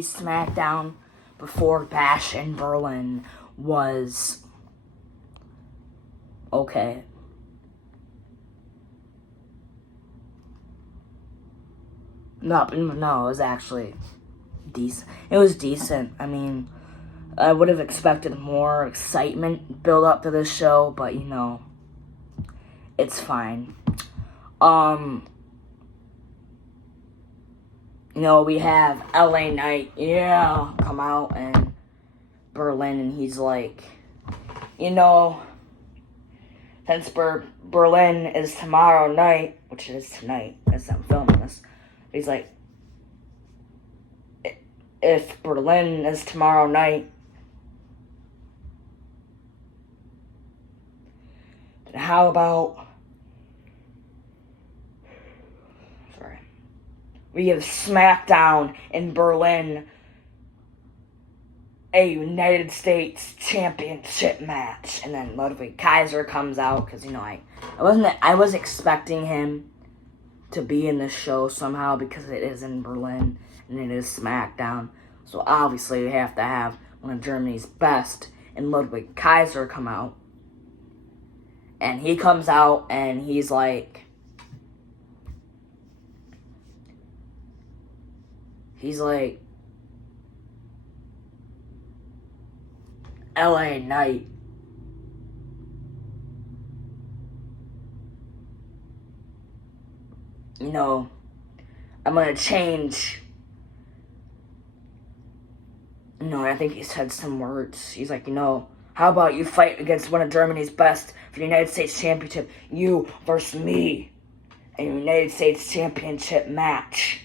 SmackDown before Bash in Berlin was okay. No, it was actually decent. It was decent. I mean, I would have expected more excitement build up to this show, but it's fine. We have LA Knight, come out in Berlin, and he's like, since Berlin is tomorrow night, which it is tonight, as I'm filming this, he's like, if Berlin is tomorrow night, then how about we have SmackDown in Berlin, a United States Championship match, and then Ludwig Kaiser comes out because I was expecting him to be in this show somehow because it is in Berlin and it is SmackDown, so obviously we have to have one of Germany's best and Ludwig Kaiser come out, and he comes out and he's like. LA Knight. I'm gonna change. I think he said some words. He's like, how about you fight against one of Germany's best for the United States Championship? You versus me. A United States Championship match.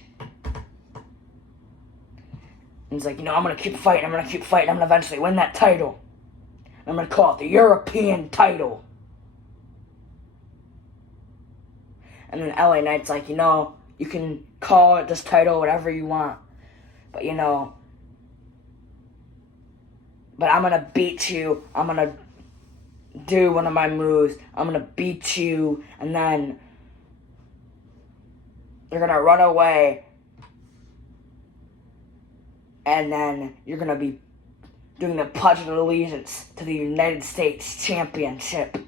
He's like, I'm going to keep fighting, I'm going to eventually win that title. I'm going to call it the European title. And then LA Knight's like, you can call it this title whatever you want. But, but I'm going to beat you. I'm going to do one of my moves. I'm going to beat you. And then you're going to run away. And then you're going to be doing the Pledge of Allegiance to the United States Championship.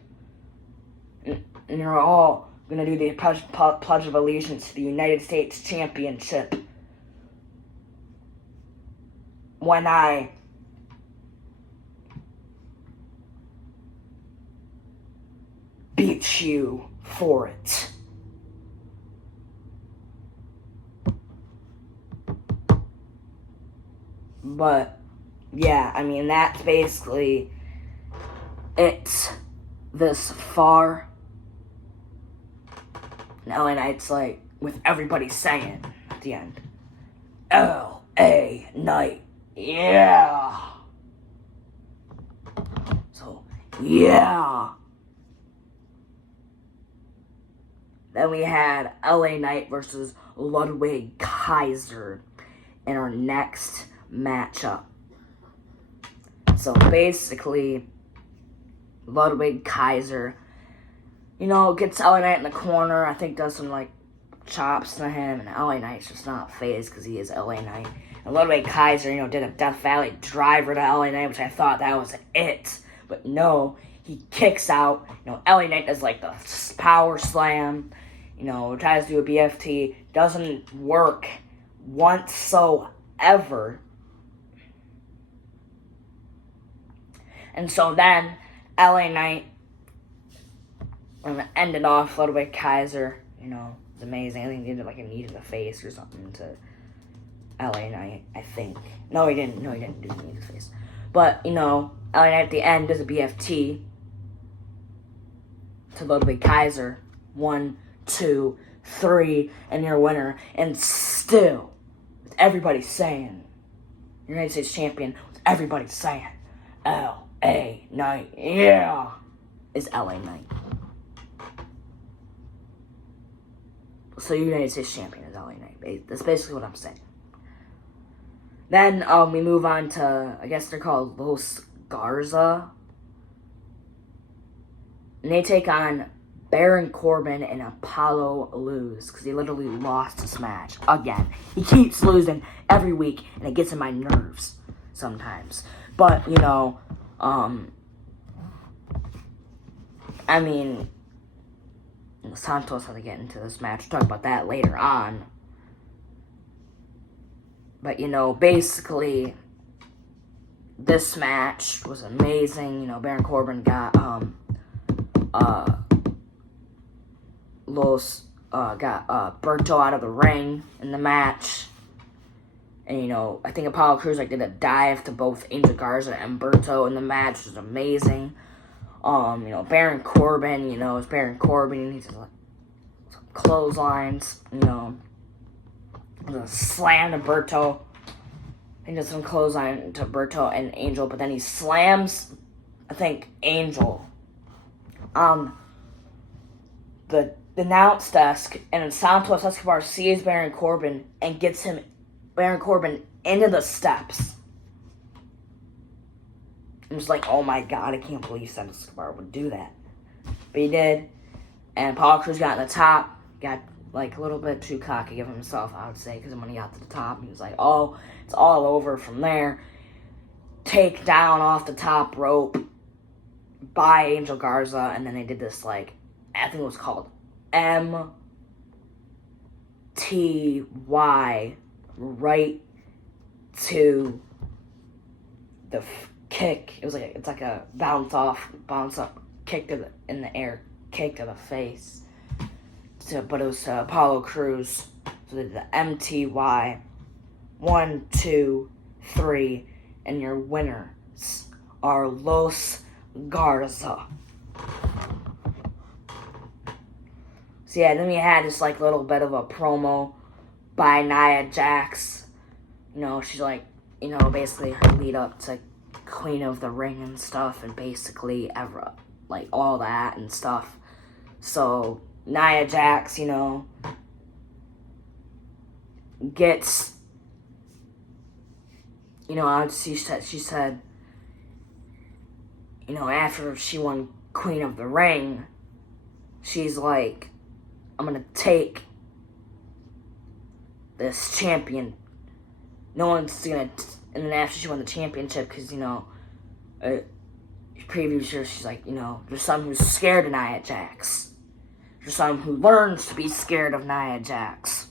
And you're all going to do the Pledge of Allegiance to the United States Championship. When I beat you for it. But, that's basically it this far. And LA Knight's like, with everybody saying at the end, LA Knight, yeah. So, yeah. Then we had LA Knight versus Ludwig Kaiser in our next matchup. So basically, Ludwig Kaiser, gets LA Knight in the corner. I think does some chops to him, and LA Knight's just not phased because he is LA Knight. And Ludwig Kaiser, did a Death Valley driver to LA Knight, which I thought that was it, but no, he kicks out. LA Knight does the power slam. Tries to do a BFT, doesn't work whatsoever. And so then, LA Knight, I'm going to end it off, Ludwig Kaiser, it's amazing. I think he did a knee to the face or something to LA Knight, I think. No, he didn't do a knee to the face. But, LA Knight at the end does a BFT to Ludwig Kaiser. 1, 2, 3, and you're a winner. And still, with everybody saying, United States champion, with everybody saying, LA Knight, yeah, is LA Knight. So United States champion is LA Knight. That's basically what I'm saying. Then we move on to, I guess they're called Los Garza. And they take on Baron Corbin and Apollo lose because he literally lost this match again. He keeps losing every week, and it gets in my nerves sometimes. But, I mean, Santos had to get into this match. We'll talk about that later on. But, basically, this match was amazing. Baron Corbin got, Berto out of the ring in the match. And, I think Apollo Crews did a dive to both Angel Garza and Berto in the match, which was amazing. Baron Corbin, it's Baron Corbin. He's some clotheslines, a slam to Berto. He does some clothesline to Berto and Angel, but then he slams, I think, Angel on the announce desk, and Santos Escobar sees Baron Corbin and gets Baron Corbin into the steps. I'm just like, oh my god, I can't believe Santos Escobar would do that. But he did, and Apollo Crews got in the top, got a little bit too cocky of himself, I would say, because when he got to the top, he was like, oh, it's all over from there. Take down off the top rope by Angel Garza, and then they did this, I think it was called MTY, right to the kick. It's like a bounce up kick in the air, kick to the face. But it was Apollo Crews. So they did the MTY, 1, 2, 3, and your winners are Los Garza. So yeah, then we had this little bit of a promo by Nia Jax. She's basically her lead up to Queen of the Ring and stuff, and basically all that and stuff. So Nia Jax, gets, she said, after she won Queen of the Ring, she's like, I'm going to take this champion. No one's going to, and then after she won the championship, because, previously she's like, there's someone who's scared of Nia Jax. There's someone who learns to be scared of Nia Jax.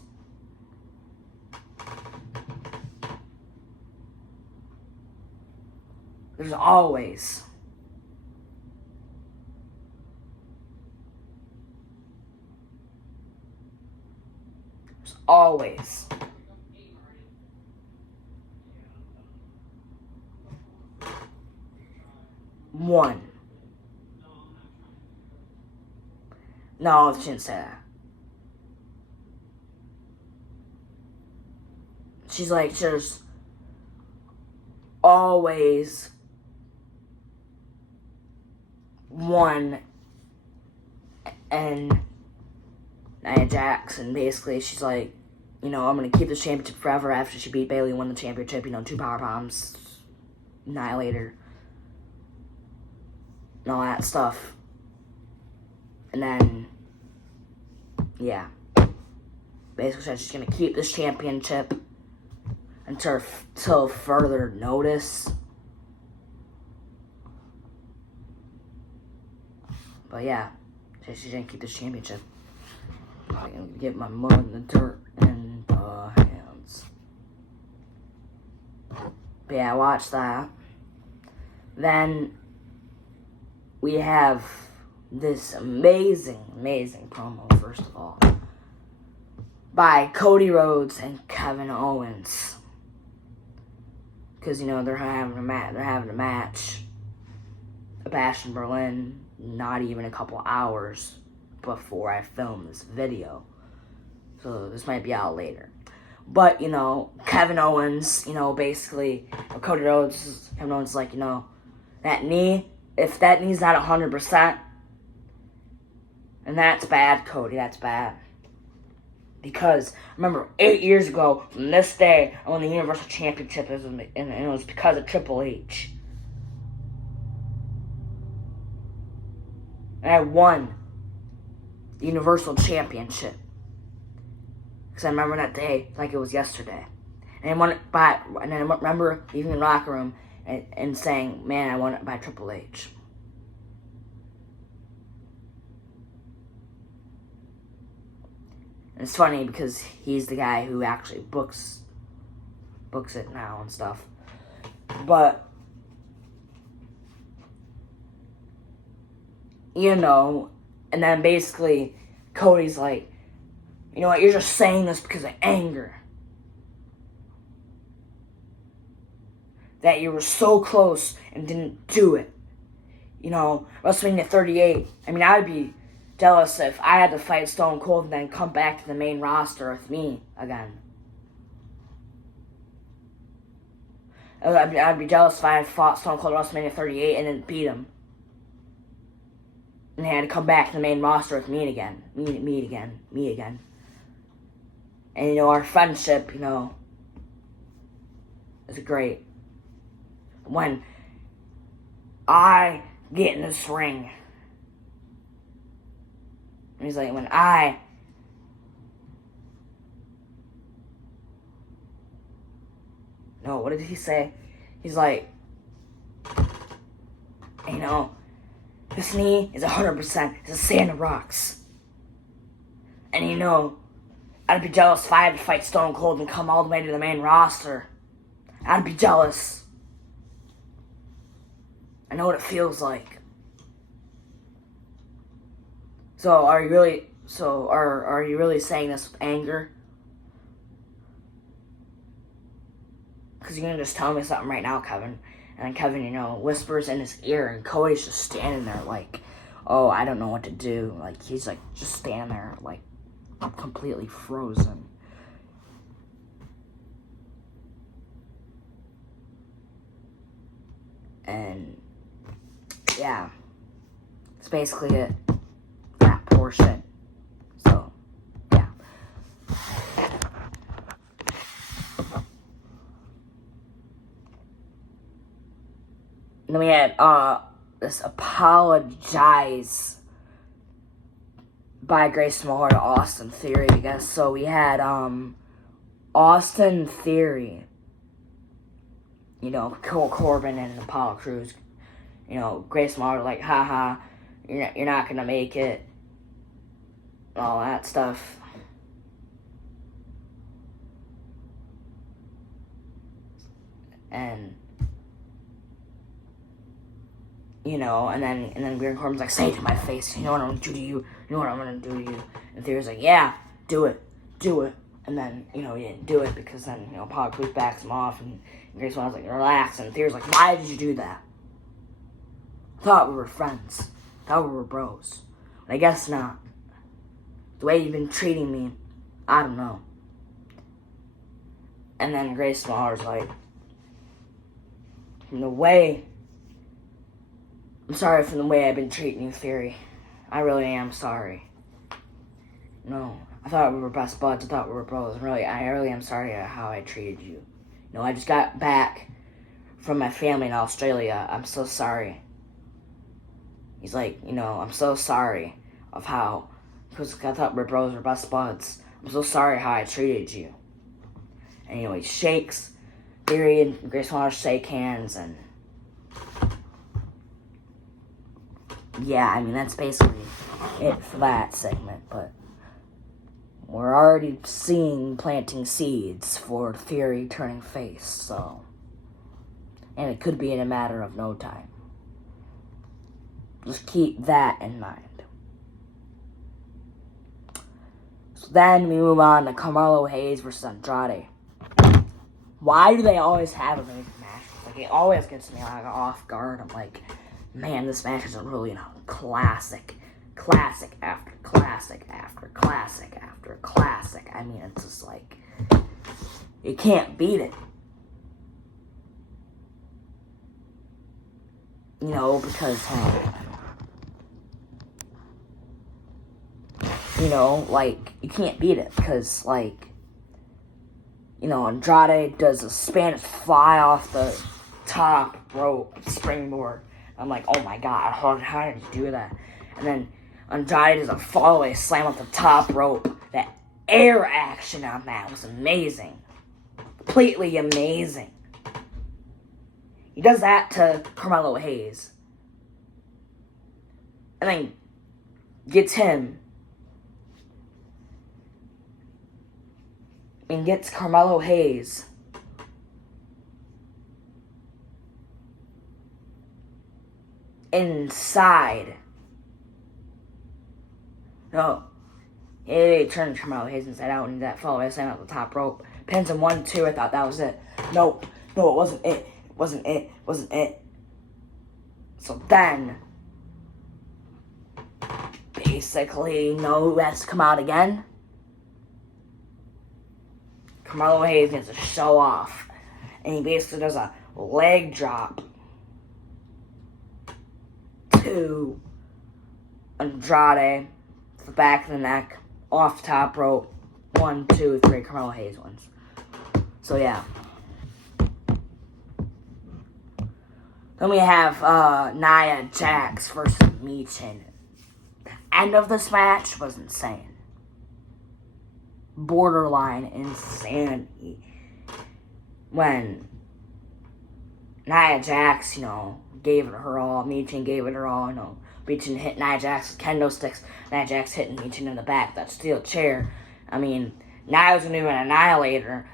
There's always one. No, she didn't say that. She's like, there's always one, and Nia Jax, and basically she's like, I'm going to keep this championship forever after she beat Bayley and won the championship, 2 power bombs, Annihilator, and all that stuff. And then, yeah, basically she's going to keep this championship until further notice. But yeah, she's going to keep this championship. I'm going to get my mud in the dirt in the hands. But yeah, watch that. Then we have this amazing promo, first of all, by Cody Rhodes and Kevin Owens. Because, they're having a match at Bash in Berlin, not even a couple hours before I film this video. So this might be out later. But, Kevin Owens, basically, Cody Rhodes, Kevin Owens is like, that knee, if that knee's not 100%, and that's bad, Cody, that's bad. Because, remember, 8 years ago, on this day, I won the Universal Championship, and it was because of Triple H. And I won the Universal Championship. Because I remember that day like it was yesterday. And I remember leaving the locker room and saying, man, I won it by Triple H. And it's funny because he's the guy who actually books it now and stuff. But, you know, and then basically Cody's like, you know what, you're just saying this because of anger. That you were so close and didn't do it. You know, WrestleMania 38, I mean, I'd be jealous if I had to fight Stone Cold and then come back to the main roster with me again. I'd be jealous if I had fought Stone Cold at WrestleMania 38 and then beat him. And they had to come back to the main roster with me again. Me again. And, you know, our friendship, you know, is great. When I get in this ring, and he's like, no, what did he say? He's like, you know, this knee is 100%, it's a sand of rocks. And you know, I'd be jealous if I had to fight Stone Cold and come all the way to the main roster. I'd be jealous. I know what it feels like. So are you really saying this with anger? Because you're going to just tell me something right now, Kevin. And then Kevin, you know, whispers in his ear, and Cody's just standing there like, oh, I don't know what to do. Like, he's like just standing there like completely frozen. And yeah, it's basically it. That portion. So, yeah. And then we had this apologize by Grace Muller to Austin Theory, I guess. So we had Austin Theory, you know, Cole Corbin and Apollo Crews. You know, Grace Muller like, haha, you're not gonna make it. All that stuff. And you know, and then Baron Corbin's like, say it to my face, you know what I'm gonna do to you, you know what I'm gonna do to you. And Theory's like, yeah, do it. And then, you know, he didn't do it because then, you know, Apollo Crews backs him off and Grace Muller's like, relax, and Theory's like, why did you do that? I thought we were friends. I thought we were bros. But I guess not. The way you've been treating me, I don't know. And then Grace Muller's like, I'm sorry for the way I've been treating you, Theory. I really am sorry. No, I thought we were best buds. I thought we were bros. I really am sorry how I treated you. You know, I just got back from my family in Australia. I'm so sorry. He's like, you know, I'm so sorry of how, because I thought we were bros or best buds. I'm so sorry how I treated you. And, you know, he shakes. Theory and Grace Muller shake hands, and yeah, I mean, that's basically it for that segment, but we're already planting seeds for Theory turning face, so, and it could be in a matter of no time. Just keep that in mind. So then we move on to Carmelo Hayes versus Andrade. Why do they always have amazing matches? Like, it always gets me like off guard. I'm like, man, this match is a really, you know, classic after classic after classic after classic. I mean, it's just like, you can't beat it. You know, because, you know, like, you can't beat it because, like, you know, Andrade does a Spanish fly off the top rope springboard. I'm like, oh my god, how did you do that? And then Andrade does a fallaway slam off the top rope. That air action on that was amazing. Completely amazing. He does that to Carmelo Hayes. And then gets him. And gets Carmelo Hayes inside. No. He turned Carmelo Hayes inside out and that follow-away slam out the top rope. Pins him 1-2. I thought that was it. Nope. No, it wasn't it. It wasn't it. It wasn't it. So then, basically, no has to come out again. Carmelo Hayes gets a show off. And he basically does a leg drop to Andrade, to the back of the neck, off top rope. 1, 2, 3. Carmelo Hayes wins. So yeah. Then we have Nia Jax versus Michin. The end of this match was insane. Borderline insanity. When Nia Jax, gave it her all. Michin gave it her all. Michin hit Nia Jax with kendo sticks. Nia Jax hitting Michin in the back. That steel chair. I mean, Nia was going to do an annihilator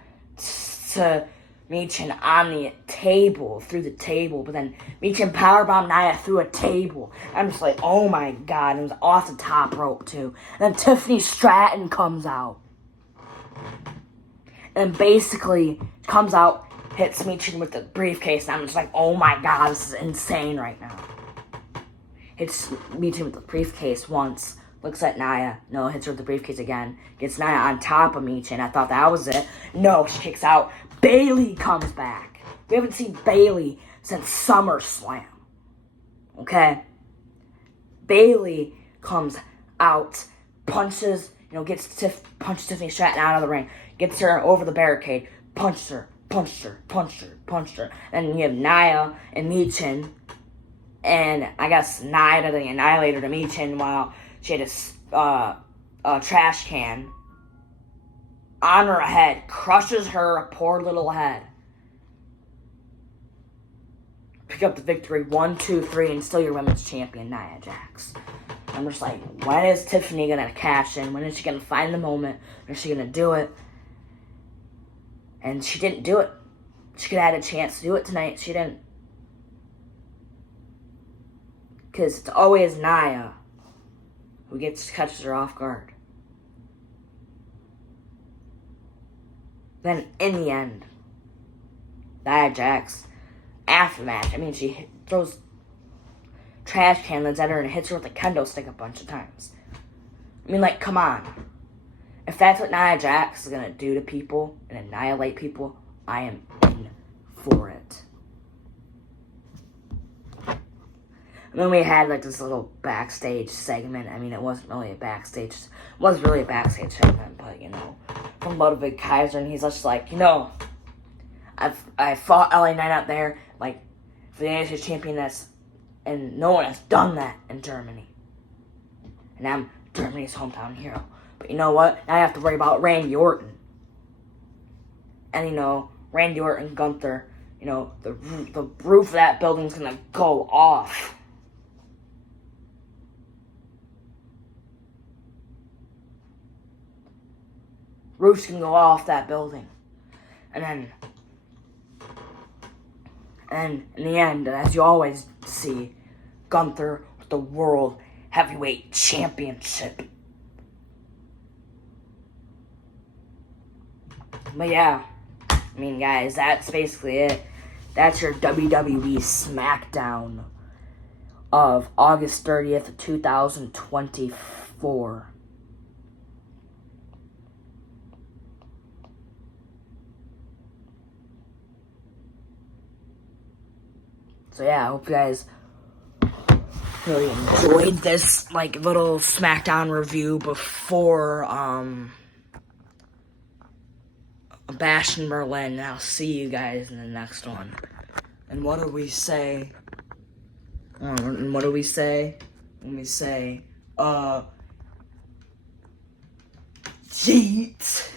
to Michin on the table, through the table. But then Michin powerbombed Nia through a table. I'm just like, oh my god. It was off the top rope, too. And then Tiffany Stratton comes out. And basically comes out, hits Michin with the briefcase, and I'm just like, oh my god, this is insane right now. Hits Michin with the briefcase once, looks at Nia, no, hits her with the briefcase again, gets Nia on top of Michin. I thought that was it. No, she kicks out. Bayley comes back. We haven't seen Bayley since SummerSlam. Okay? Bayley comes out, punches, punches Tiffany Stratton out of the ring, gets her over the barricade, punched her. And you have Nia and Michin, and I guess Nia did the annihilator to Michin while she had a trash can on her head, crushes her poor little head. Pick up the victory, 1, 2, 3, and still your women's champion, Nia Jax. I'm just like, when is Tiffany gonna cash in? When is she gonna find the moment? When is she gonna do it? And she didn't do it. She could have had a chance to do it tonight. She didn't. Because it's always Nia who catches her off guard. Then, in the end, Nia Jax, after the match, she throws trash can lids at her and hits her with a kendo stick a bunch of times. Come on. If that's what Nia Jax is going to do to people and annihilate people, I am in for it. And then we had this little backstage segment. It wasn't really a backstage. It was really a backstage segment, but from Ludwig Kaiser, and he's just like, I fought LA Knight out there, for the United States Championess, and no one has done that in Germany. And I'm Germany's hometown hero. But you know what? Now I have to worry about Randy Orton. And Randy Orton, Gunther, the roof of that building's gonna go off. Roof's gonna go off that building. And in the end, as you always see, Gunther with the World Heavyweight Championship. But yeah, guys, that's basically it. That's your WWE SmackDown of August 30th, 2024. So yeah, I hope you guys really enjoyed this little SmackDown review before Bash in Berlin, and I'll see you guys in the next one. And what do we say? And what do we say when we say Yeet.